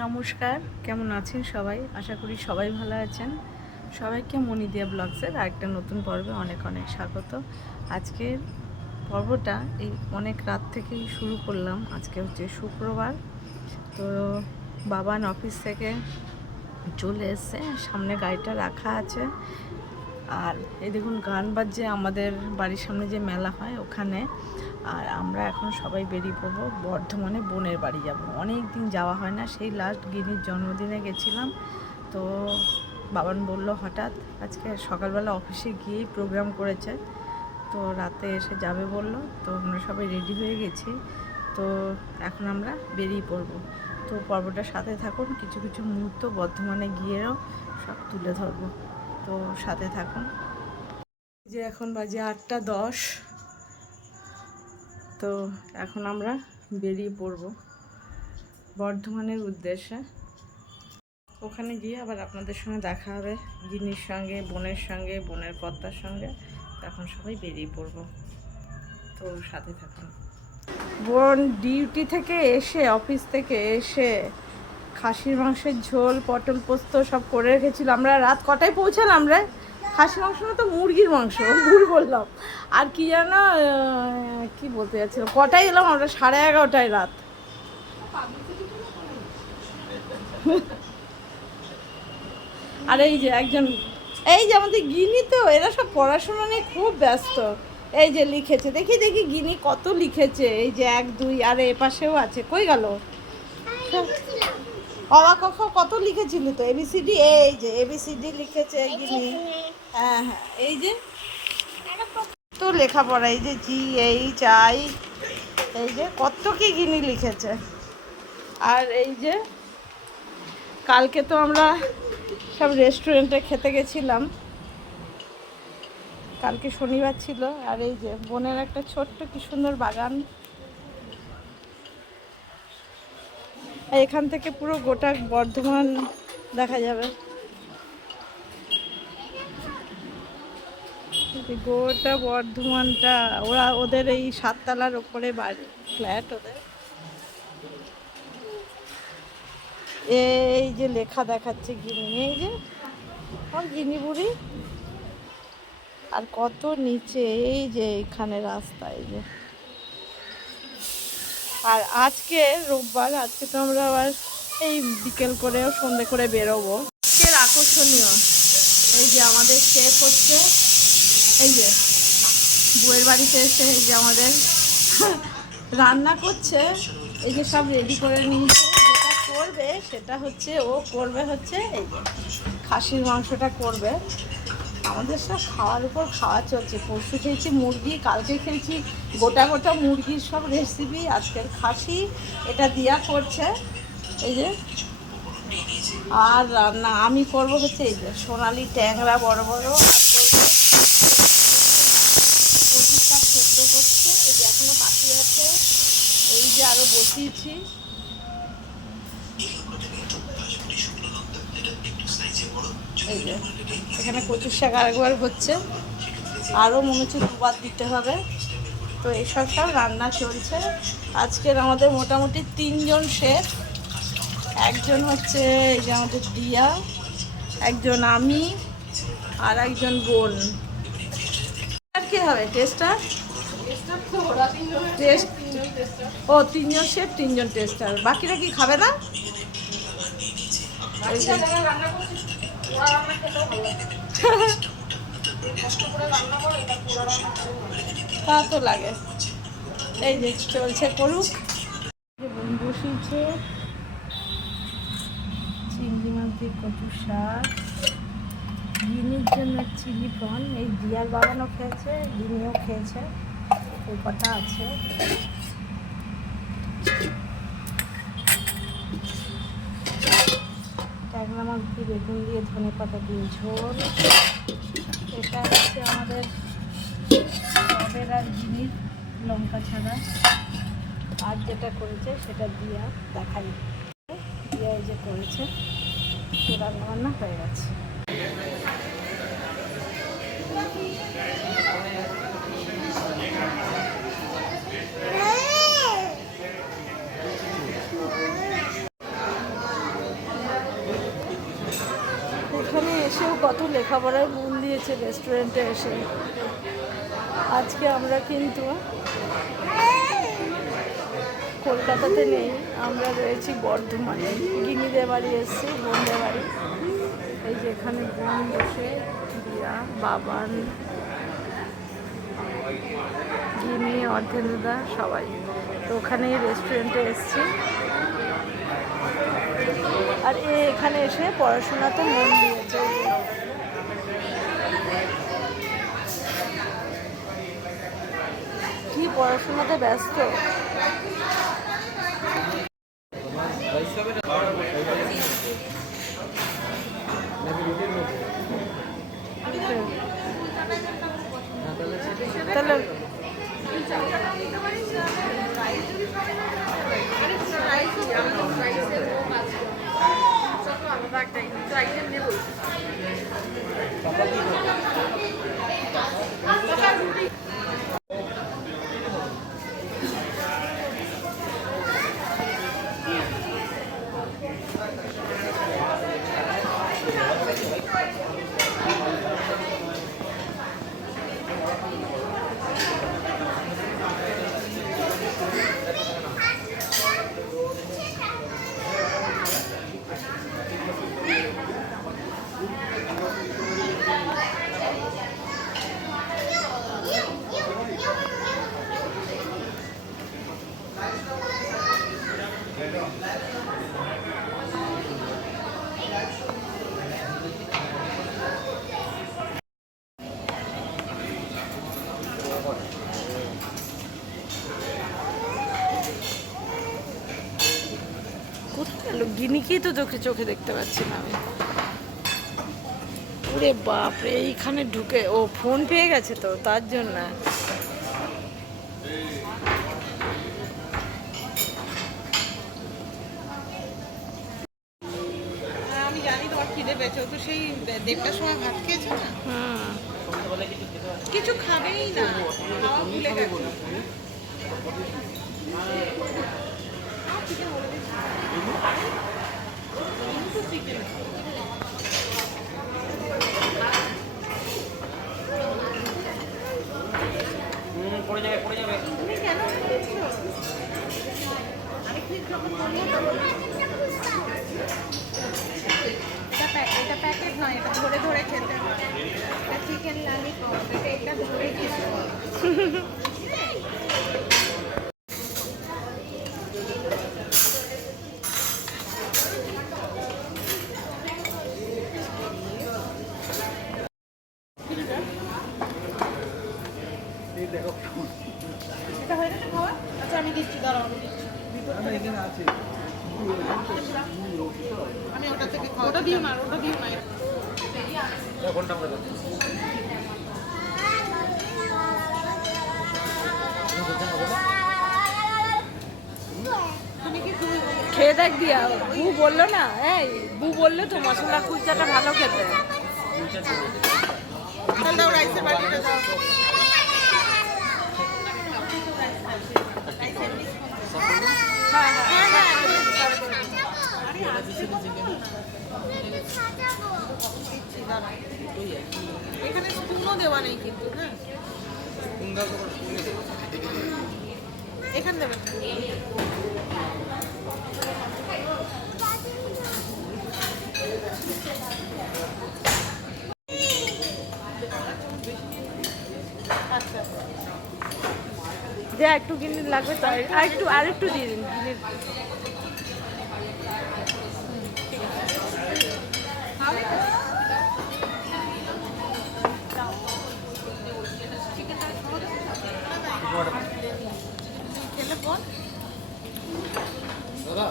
নমস্কার, কেমন আছেন সবাই? আশা করি সবাই ভালো আছেন। সবাইকে মনিদিয়া ব্লগসের আরেকটা নতুন পর্বে অনেক অনেক স্বাগত। আজকের পর্বটা এই অনেক রাত থেকেই শুরু করলাম। আজকে হচ্ছে শুক্রবার, তো বাবান অফিস থেকে চলে এসছে, সামনে গাড়িটা রাখা আছে। আর এই দেখুন গান বাজছে আমাদের বাড়ির সামনে যে মেলা হয় ওখানে। আর আমরা এখন সবাই বেরিয়ে পড়বো বর্ধমানে বোনের বাড়ি যাব। অনেক দিন যাওয়া হয় না, সেই লাস্ট গিনির জন্মদিনে গেছিলাম। তো বাবান বলল হঠাৎ আজকে সকালবেলা অফিসে গিয়েই প্রোগ্রাম করেছে, তো রাতে এসে যাবে বলল। তো আমরা সবাই রেডি হয়ে গেছি, তো এখন আমরা বেরিয়ে পড়বো। তো পর্বটার সাথে থাকুন, কিছু কিছু মুহূর্ত বর্ধমানে গিয়েও সব তুলে ধরবো, তো সাথে থাকুন। যে এখন বাজে 8:10, তো এখন আমরা বেরিয়ে পড়ব বর্ধমানের উদ্দেশ্যে। ওখানে গিয়ে আবার আপনাদের সঙ্গে দেখা হবে, গিন্নির সঙ্গে, বোনের কর্তার সঙ্গে। এখন সবাই বেরিয়ে পড়ব, তো সাথে থাকুন। বোন ডিউটি থেকে এসে, অফিস থেকে এসে খাসির মাংসের ঝোল, পটল পোস্ত সব করে রেখেছিল। আমরা রাত কটায় পৌঁছালাম রে? খাসির মাংস না তো মুরগির মাংস, ভুল বললাম। আর কি যেন কি বলতে যাচ্ছিলাম, কটায় এলাম আমরা? 11:30 রাত। আর এই যে একজন, এই যে আমাদের গিনি, তো এরা সব পড়াশোনা নিয়ে খুব ব্যস্ত। এই যে লিখেছে, দেখি দেখি গিনি কত লিখেছে। এই যে 1 2, আর এ পাশেও আছে। কই গেল? অবাক কত লিখেছিল তো, এবিসিডি। এই যে এবিসিডি লিখেছে গিনি। হ্যাঁ হ্যাঁ, এই যে তো লেখাপড়া, এই যে GHI, এই যে কত কি গিনি লিখেছে। আর এই যে কালকে তো আমরা সব রেস্টুরেন্টে খেতে গেছিলাম, কালকে শনিবার ছিল। আর এই যে বোনের একটা ছোট্ট কি সুন্দর বাগান, এখান থেকে পুরো গোটা বর্ধমান দেখা যাবে। গোটা বর্ধমানটা, ওদের এই 7 তলার ওপরে বাড়ি, ফ্ল্যাট ওদের। এই যে লেখা দেখাচ্ছে গিনি, এই যে গিনি বুড়ি। আর কত নিচে, এই যে এখানে রাস্তা, এই যে। আর আজকে রোববার, আজকে তো আমরা আবার এই বিকেল করেও সন্ধে করে বেরোবো। আজকের আকর্ষণীয় এই যে আমাদের শেফ হচ্ছে, এই যে বউয়ের বাড়িতে এসে এই যে আমাদের রান্না করছে। এই যে সব রেডি করে নিয়েছে, যেটা করবে সেটা হচ্ছে ও করবে হচ্ছে এই যে খাসির মাংসটা করবে। আমাদের সব খাওয়ার উপর খাওয়া চলছে। পরশু খেয়েছি মুরগি, কালকে খেয়েছি গোটা গোটা মুরগির সব রেসিপি, আজকের খাসি এটা দিয়া করছে এই যে। আর রান্না আমি করবো হচ্ছে এই যে সোনালি ট্যাংরা বড় বড়, আর করবো কচু শাক সেদ্ধ করছে, এই যে এখনো বাকি আছে। এই যে আরো বসিয়েছি, এই যে এখানে কচু শাক আরেকবার হচ্ছে, আরও মনে হচ্ছে 2বার দিতে হবে। তো এইসব সব রান্না চলছে। আজকের আমাদের মোটামুটি 3 জন শেফ। একজন হচ্ছে এই যে আমাদের দিয়া, একজন আমি, আর একজন বোন। আর কি হবে টেস্টার? টেস্ট, ও 3 জন শেফ, 3 জন টেস্টার। বাকিরা কি খাবে না? তা তো লাগে। এই যে চলছে, করুক। বসিয়েছে চিংড়ি মাছ দিয়ে কচু শাক, গিনির জন্য চিলি প্রন। এই দিয়ার বাগানও খেয়েছে, গিনিও খেয়েছে, ওই কটা আছে। ট্যাংরা মাছ দিয়ে বেগুন দিয়ে ধনে পাতা দিয়ে ঝোল। এটা হচ্ছে আমাদের ওদের আর গিনির লঙ্কা ছাড়া। আর যেটা করেছে সেটা দিয়া দেখাই, দিয়া এই যে করেছে। তো রান্নাবান্না হয়ে গেছে। লেখাপড়ায় মন দিয়েছে রেস্টুরেন্টে এসে। আজকে আমরা কিন্তু কলকাতাতে নেই, আমরা রয়েছি বর্ধমানে। গিনিদের বাড়ি এসেছি, বোনদের বাড়ি। এই যে এখানে বোন বসে, দিয়া, বাবান, গিনি, অর্ধেন্দুদা সবাই। তো ওখানে রেস্টুরেন্টে এসেছি। আর এখানে এসে পড়াশোনাতে মন দিয়েছে। কি পড়াশোনাতে ব্যস্ত। তাহলে কোথায় গেল গিনিকেই তো চোখে দেখতে পাচ্ছি না আমি। ওরে বাপরে, এইখানে ঢুকে ও ফোন পেয়ে গেছে তো তার জন্য। আমি জানি তোমার খিদে পেয়েছে, তো সেই 1:30টার সময় ভাত খেয়েছো না? কিছু খাবেই না, খাওয়া ভুলে গেছে। তুমি কেন খেয়েছো? এটা প্যাকেট নয়, এটা ধরে ধরে খেতে হয়। এটা চিকেন ললিপপ, এটা ধরে খেতে হয়। এটা হয়ে গেছে খাওয়া? আচ্ছা আমি দিচ্ছি, দাঁড়াও আমি দিচ্ছি। আমি ওটা থেকে খাওয়া, ওটা দিও না, ওটা দিও না। খেয়ে দেখ দিয়া। বু বললো না, এই বু বললো তো মশলা কুলচাটা ভালো খেতে। দাও রাইসের বাটিটা দাও। এখানে স্পুনও দেওয়া নেই কিন্তু, হ্যাঁ এখানে দেবেন। আচ্ছা যে একটু গিনি লাগবে তো, আর একটু দিয়ে দিন গিনির। খেলে বল দাদা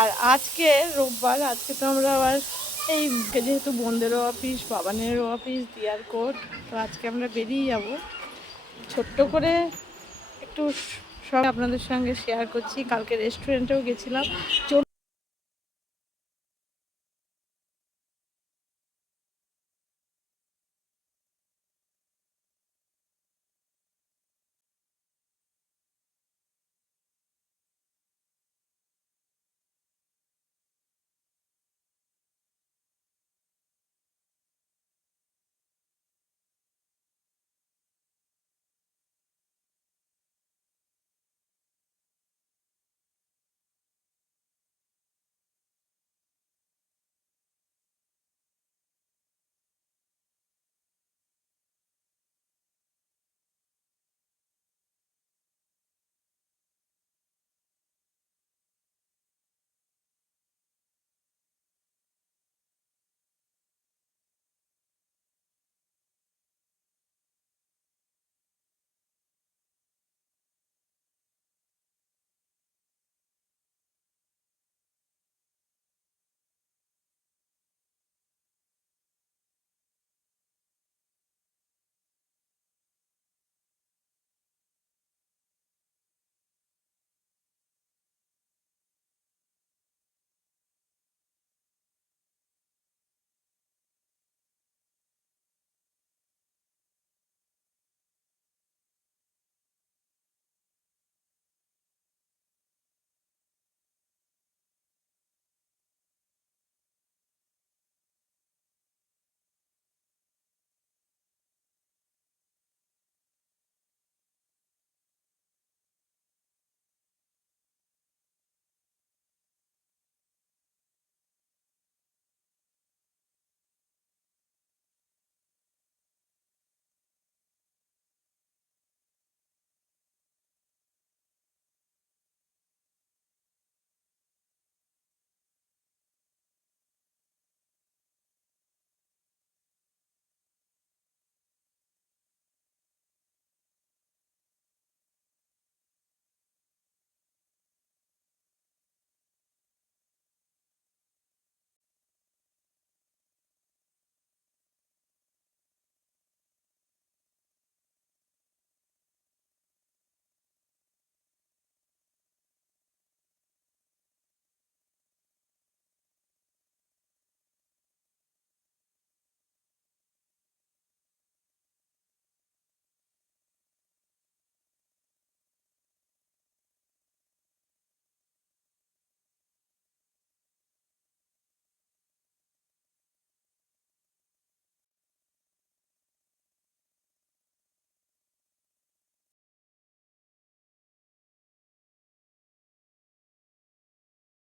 আর আজকে রোববার, আজকে তো আমরা আবার এই যেহেতু বোনদেরও অফিস, বাবানেরও অফিস, দিয়ার কোর্ট, তো আজকে আমরা বেরিয়ে যাব। ছোট্ট করে একটু সব আপনাদের সঙ্গে শেয়ার করছি। কালকে রেস্টুরেন্টেও গেছিলাম।